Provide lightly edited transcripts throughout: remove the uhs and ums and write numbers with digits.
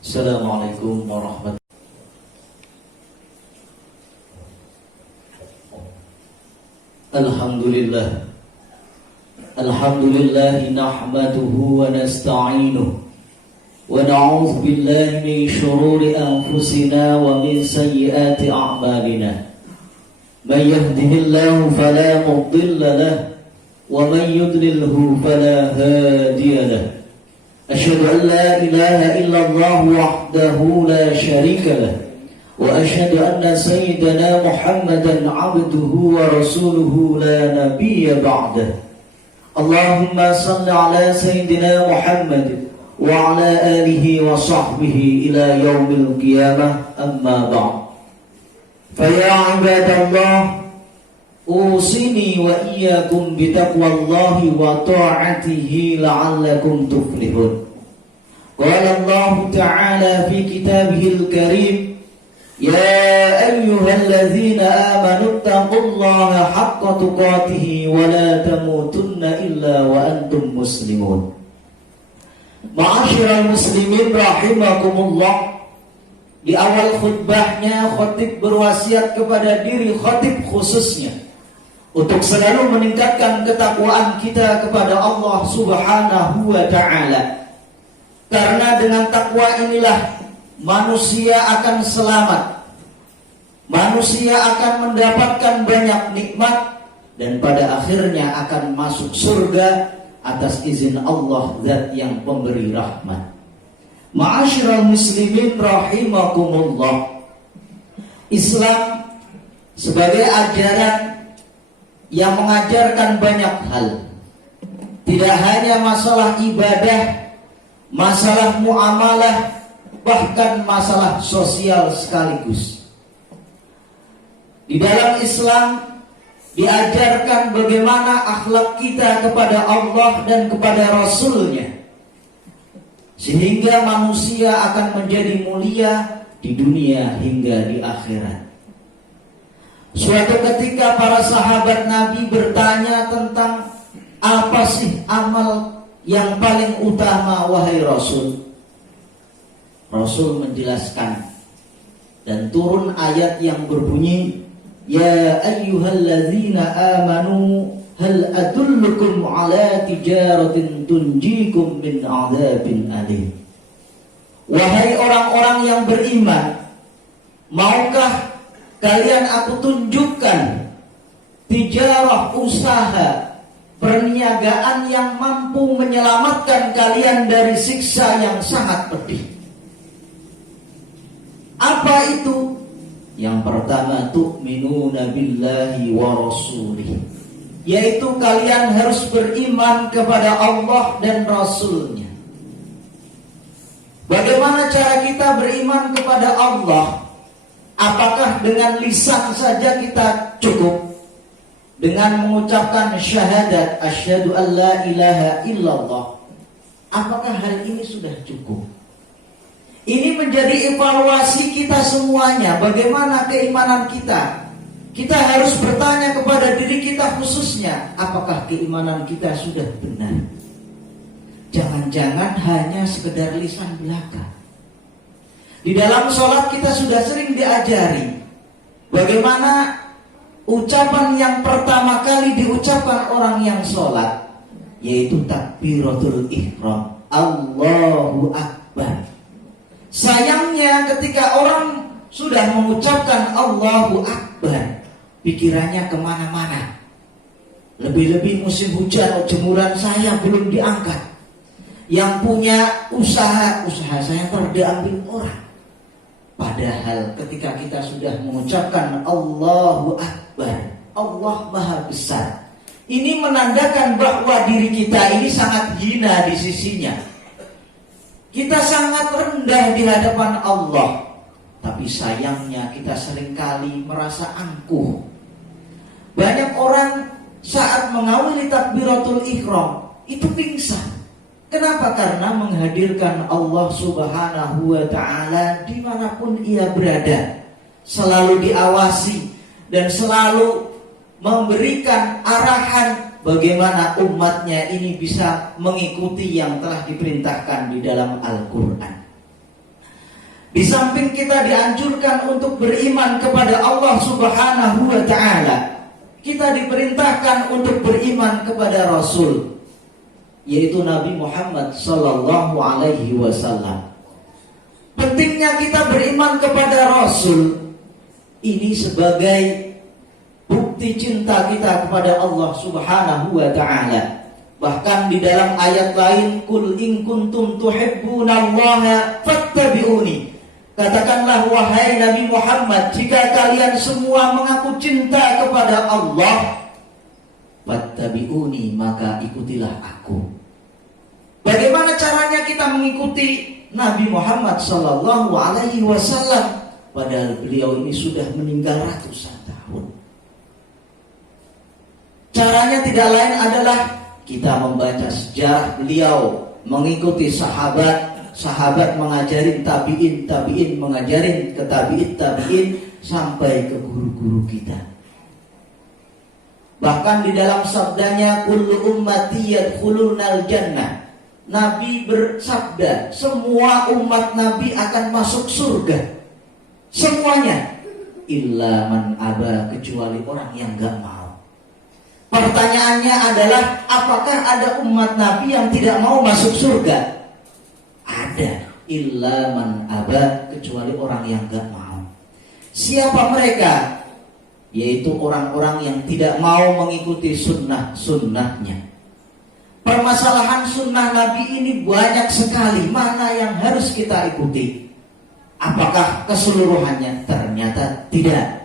Assalamualaikum warahmatullahi wabarakatuh. Alhamdulillah. Alhamdulillah nahmaduhu wa nasta'inuhu wa na'udzu billahi min shururi anfusina wa min sayyiati a'malina. Man yahdihillahu fala mudilla lahu wa man yudlilhu fala hadiya lahu. Asyhadu an la ilaha illallah wahdahu la syarika lahu wa asyhadu anna sayyidana Muhammadan abduhu wa rasuluhu la nabiyya ba'dah. Allahumma salli ala sayyidina Muhammad wa ala alihi wa sahbihi ila yaumil qiyamah, amma ba'd. Fa ya ibadallah, usini wa iyyakum bitaqwallahi wa ta'atihi la'allakum tuflihun. Qala Allah ta'ala fi kitabihil karim, يا أيها الذين آمنوا اتقوا الله حق تقاته ولا تموتن إلا وأنتم مسلمون. Ma'asyiral muslimin rahimakumullah. Di awal khutbahnya khatib berwasiat kepada diri khatib khususnya untuk selalu meningkatkan ketakwaan kita kepada Allah Subhanahu wa ta'ala. Karena dengan takwa inilah manusia akan selamat, manusia akan mendapatkan banyak nikmat, dan pada akhirnya akan masuk surga atas izin Allah, Zat yang pemberi rahmat. Ma'asyiral muslimin rahimakumullah. Islam sebagai ajaran yang mengajarkan banyak hal. Tidak hanya masalah ibadah, masalah muamalah, bahkan masalah sosial sekaligus. Di dalam Islam diajarkan bagaimana akhlak kita kepada Allah dan kepada Rasul-Nya, sehingga manusia akan menjadi mulia di dunia hingga di akhirat. Suatu ketika para sahabat Nabi bertanya tentang apa sih amal yang paling utama wahai Rasul. Rasul menjelaskan dan turun ayat yang berbunyi, Ya ayyuhalladzina amanu hal adullukum ala tijaratin tunjikum min adzabin alim. Wahai orang-orang yang beriman, maukah kalian aku tunjukkan tijarah, usaha, perniagaan yang mampu menyelamatkan kalian dari siksa yang sangat pedih. Apa itu? Yang pertama, tu'minuna billahi wa rasulih, yaitu kalian harus beriman kepada Allah dan Rasul-Nya. Bagaimana cara kita beriman kepada Allah? Apakah dengan lisan saja kita cukup? Dengan mengucapkan syahadat asyhadu an la ilaha illallah, apakah hal ini sudah cukup? Ini menjadi evaluasi kita semuanya. Bagaimana keimanan kita? Kita harus bertanya kepada diri kita khususnya, apakah keimanan kita sudah benar? Jangan-jangan hanya sekedar lisan belaka. Di dalam sholat kita sudah sering diajari bagaimana ucapan yang pertama kali diucapkan orang yang sholat, yaitu takbiratul ihram, Allahu Akbar. Sayangnya ketika orang sudah mengucapkan Allahu Akbar, pikirannya kemana-mana. Lebih-lebih musim hujan, jemuran saya belum diangkat. Yang punya usaha saya diambil orang. Padahal ketika kita sudah mengucapkan Allahu Akbar, Allah Maha Besar, ini menandakan bahwa diri kita ini sangat hina di sisinya. Kita sangat rendah di hadapan Allah. Tapi sayangnya kita seringkali merasa angkuh. Banyak orang saat mengawali takbiratul ihram itu pingsan. Kenapa? Karena menghadirkan Allah Subhanahu wa ta'ala dimanapun ia berada, selalu diawasi dan selalu memberikan arahan bagaimana umatnya ini bisa mengikuti yang telah diperintahkan di dalam Al-Quran. Di samping kita dianjurkan untuk beriman kepada Allah Subhanahu wa ta'ala, kita diperintahkan untuk beriman kepada Rasul, yaitu Nabi Muhammad sallallahu alaihi wasallam. Pentingnya kita beriman kepada Rasul ini sebagai bukti cinta kita kepada Allah Subhanahu wa ta'ala. Bahkan di dalam ayat lain, Qul in kuntum tuhibbunallaha fattabi'uni. Katakanlah wahai Nabi Muhammad, jika kalian semua mengaku cinta kepada Allah, fattabi'uni, maka ikutilah aku. Bagaimana caranya kita mengikuti Nabi Muhammad sallallahu alaihi wasallam padahal beliau ini sudah meninggal ratusan tahun? Caranya tidak lain adalah kita membaca sejarah beliau, mengikuti sahabat mengajarin tabi'in, tabi'in mengajarin ke tabi'in sampai ke guru-guru kita. Bahkan di dalam sabdanya, kullu ummati yadkhulunal jannah, Nabi bersabda, semua umat Nabi akan masuk surga, semuanya, illa man aba, kecuali orang yang gak mau. Pertanyaannya adalah, apakah ada umat Nabi yang tidak mau masuk surga? Ada, illa man aba, kecuali orang yang gak mau. Siapa mereka? Yaitu orang-orang yang tidak mau mengikuti sunnahnya. Permasalahan sunnah Nabi ini banyak sekali. Mana yang harus kita ikuti? Apakah keseluruhannya? Ternyata tidak.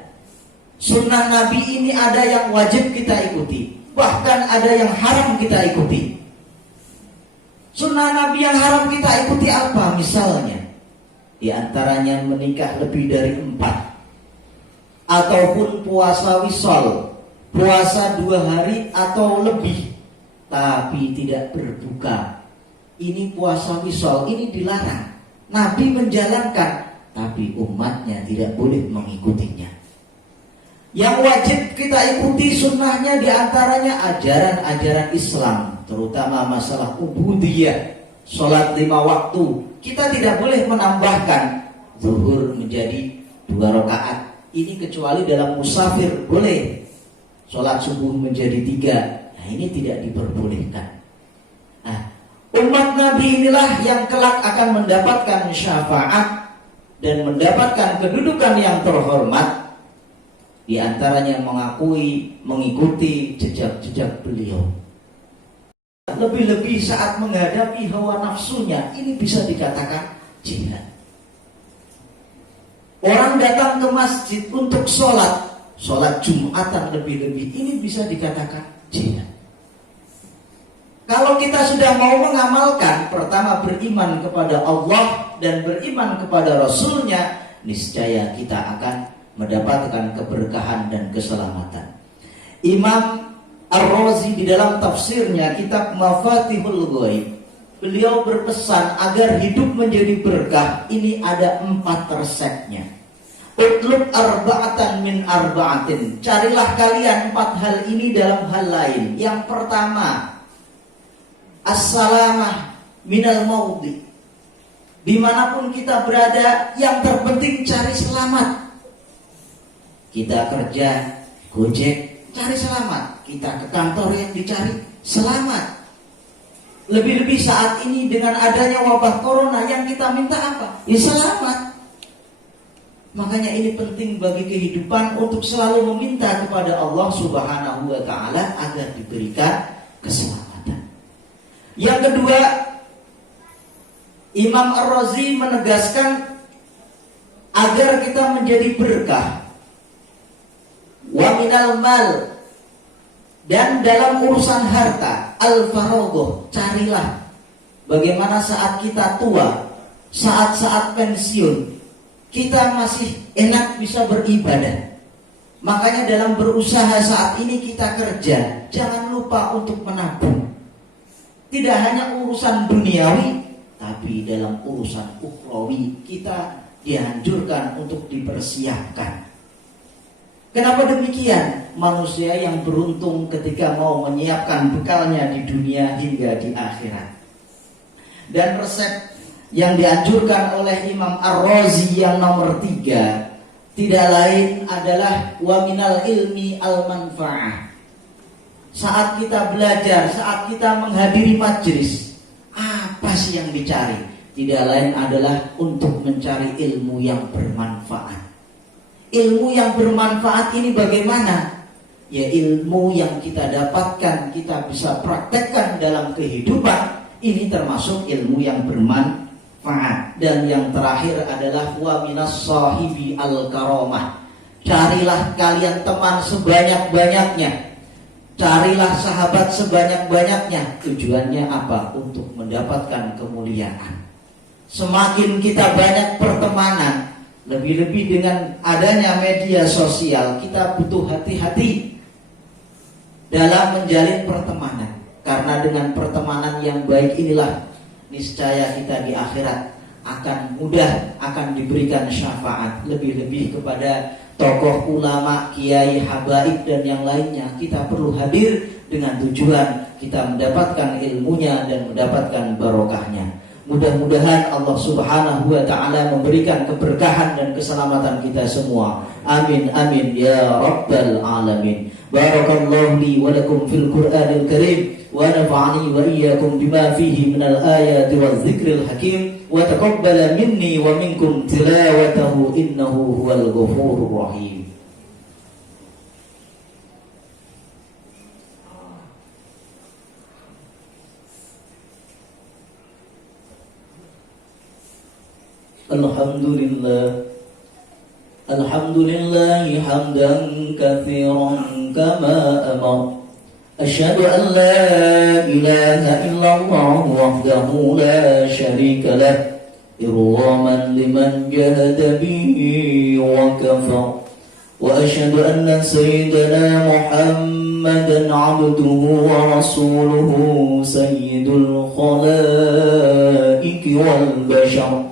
Sunnah Nabi ini ada yang wajib kita ikuti, bahkan ada yang haram kita ikuti. Sunnah Nabi yang haram kita ikuti apa? Misalnya, di antaranya menikah lebih dari 4, ataupun puasa wisol, puasa 2 hari atau lebih, tapi tidak berbuka. Ini puasa wisol, ini dilarang. Nabi menjalankan, tapi umatnya tidak boleh mengikutinya. Yang wajib kita ikuti sunnahnya diantaranya ajaran-ajaran Islam, terutama masalah ubudiyah, sholat 5 waktu. Kita tidak boleh menambahkan zuhur menjadi 2 rakaat. Ini kecuali dalam musafir boleh. Sholat subuh menjadi 3. Nah, ini tidak diperbolehkan. Nah, umat Nabi inilah yang kelak akan mendapatkan syafaat dan mendapatkan kedudukan yang terhormat. Di antaranya mengikuti jejak-jejak beliau. Lebih-lebih saat menghadapi hawa nafsunya, ini bisa dikatakan jihad. Orang datang ke masjid untuk sholat Jumatan lebih-lebih, ini bisa dikatakan jihad. Kalau kita sudah mau mengamalkan, pertama beriman kepada Allah dan beriman kepada Rasulnya, niscaya kita akan mendapatkan keberkahan dan keselamatan. Imam Ar-Razi di dalam tafsirnya kitab Mafatihul Ghaib, beliau berpesan agar hidup menjadi berkah. Ini ada 4 resepnya. Utlub arba'atan min arba'atin, carilah kalian 4 hal ini dalam hal lain. Yang pertama, as-salamah minal maudi. Dimanapun kita berada, yang terpenting cari selamat. Kita kerja, gojek, cari selamat. Kita ke kantor yang dicari selamat. Lebih-lebih saat ini dengan adanya wabah corona, yang kita minta apa? Ya selamat. Makanya ini penting bagi kehidupan untuk selalu meminta kepada Allah Subhanahu wa ta'ala agar diberikan keselamatan. Yang kedua, Imam Ar-Razi menegaskan agar kita menjadi berkah. Wa minal mal, dan dalam urusan harta, al-faraghoh, carilah bagaimana saat kita tua, saat-saat pensiun, kita masih enak bisa beribadah. Makanya dalam berusaha saat ini kita kerja, jangan lupa untuk menabung. Tidak hanya urusan duniawi, tapi dalam urusan ukhrawi kita dianjurkan untuk dipersiapkan. Kenapa demikian? Manusia yang beruntung ketika mau menyiapkan bekalnya di dunia hingga di akhirat. Dan resep yang dianjurkan oleh Imam Ar-Razi yang nomor 3 tidak lain adalah wa minal ilmi al-manfa'ah. Saat kita belajar, saat kita menghadiri majelis, apa sih yang dicari? Tidak lain adalah untuk mencari ilmu yang bermanfaat. Ilmu yang bermanfaat ini bagaimana? Ya ilmu yang kita dapatkan, kita bisa praktekkan dalam kehidupan. Ini termasuk ilmu yang bermanfaat. Dan yang terakhir adalah wa minas sahibi al-karamah. Carilah kalian teman sebanyak-banyaknya. Carilah sahabat sebanyak-banyaknya. Tujuannya apa? Untuk mendapatkan kemuliaan. Semakin kita banyak pertemanan, lebih-lebih dengan adanya media sosial, kita butuh hati-hati dalam menjalin pertemanan. Karena dengan pertemanan yang baik inilah niscaya kita di akhirat akan mudah, akan diberikan syafaat. Lebih-lebih kepada tokoh ulama, kiai, habaib dan yang lainnya, kita perlu hadir dengan tujuan kita mendapatkan ilmunya dan mendapatkan barokahnya. Mudah-mudahan Allah Subhanahu wa ta'ala memberikan keberkahan dan keselamatan kita semua. Amin amin ya rabbal alamin. Barakallahu li wa lakum fil Qur'anil Karim wa nafa'ani wa iyyakum bima fihi minal ayati waz zikril hakim wa taqabbala minni wa minkum tilawatahu innahu huwal ghafurur rahim. Alhamdulillah hamdan katsiran kama amar. Asyhadu an la ilaha illallah wahdahu la syarika lah irwaman liman jahada bihi wa kafar. Wa asyhadu anna sayyidana Muhammadan abduhu wa rasuluhu sayyidul khalaiqi wal bashar.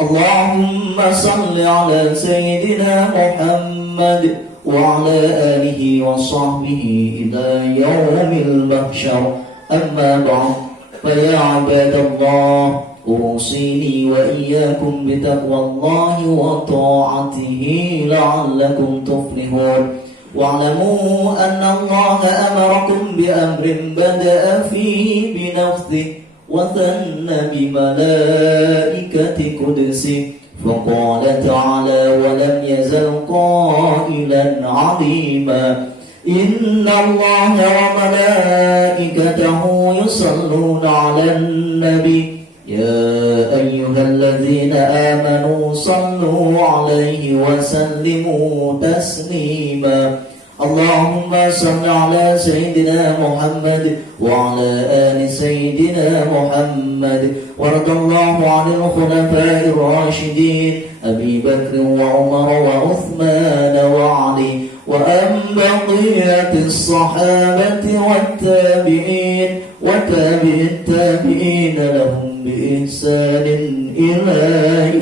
Allahumma salli ala Sayyidina Muhammad wa ala alihi wa sahbihi ila yawmil mahsyar. Amma ba'd, fa ya ibadallah, usini wa iyyakum bitaqwallahi wa ta'atihi la'allakum tuflihun. Wa'lamu anna Allah amarakum bi amrin bada'a fihi bi nafsihi وثن بملائكة قدسه فقال تعالى ولم يزل قائلا عظيما إن الله وملائكته يصلون على النبي يا أيها الذين آمنوا صلوا عليه وسلموا تسليما اللهم صل على سيدنا محمد وعلى آل سيدنا محمد وارض الله عن الخلفاء الراشدين أبي بكر وعمر وعثمان وعلي وأن بقية الصحابة والتابعين وتابع التابعين لهم بإحسان إلى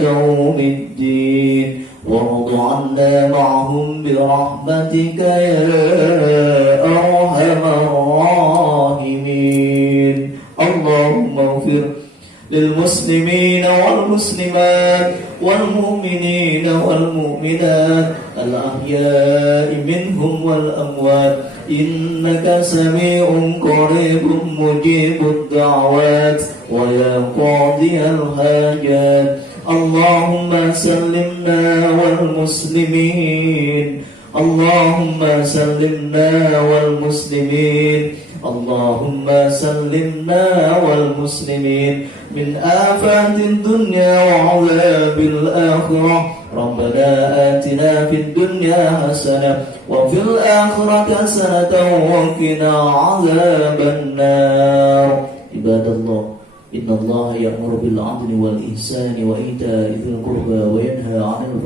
يوم الدين وارض عنا معهم برحمتك يا أرحم الراحمين. اللهم اغفر للمسلمين والمسلمات والمؤمنين والمؤمنات الأحياء منهم والأموات إنك سميع قريب مجيب الدعوات ويا قاضي الحاجات. اللهم سلمنا والمسلمين اللهم سلمنا والمسلمين اللهم سلمنا والمسلمين من آفات الدنيا وعذاب الآخرة. ربنا آتنا في الدنيا حسنة وفي الآخرة حسنة وقنا عذاب النار. عباد الله إن الله يأمر بالعدل والإحسان وإيتاء ذي القربى وينهى عن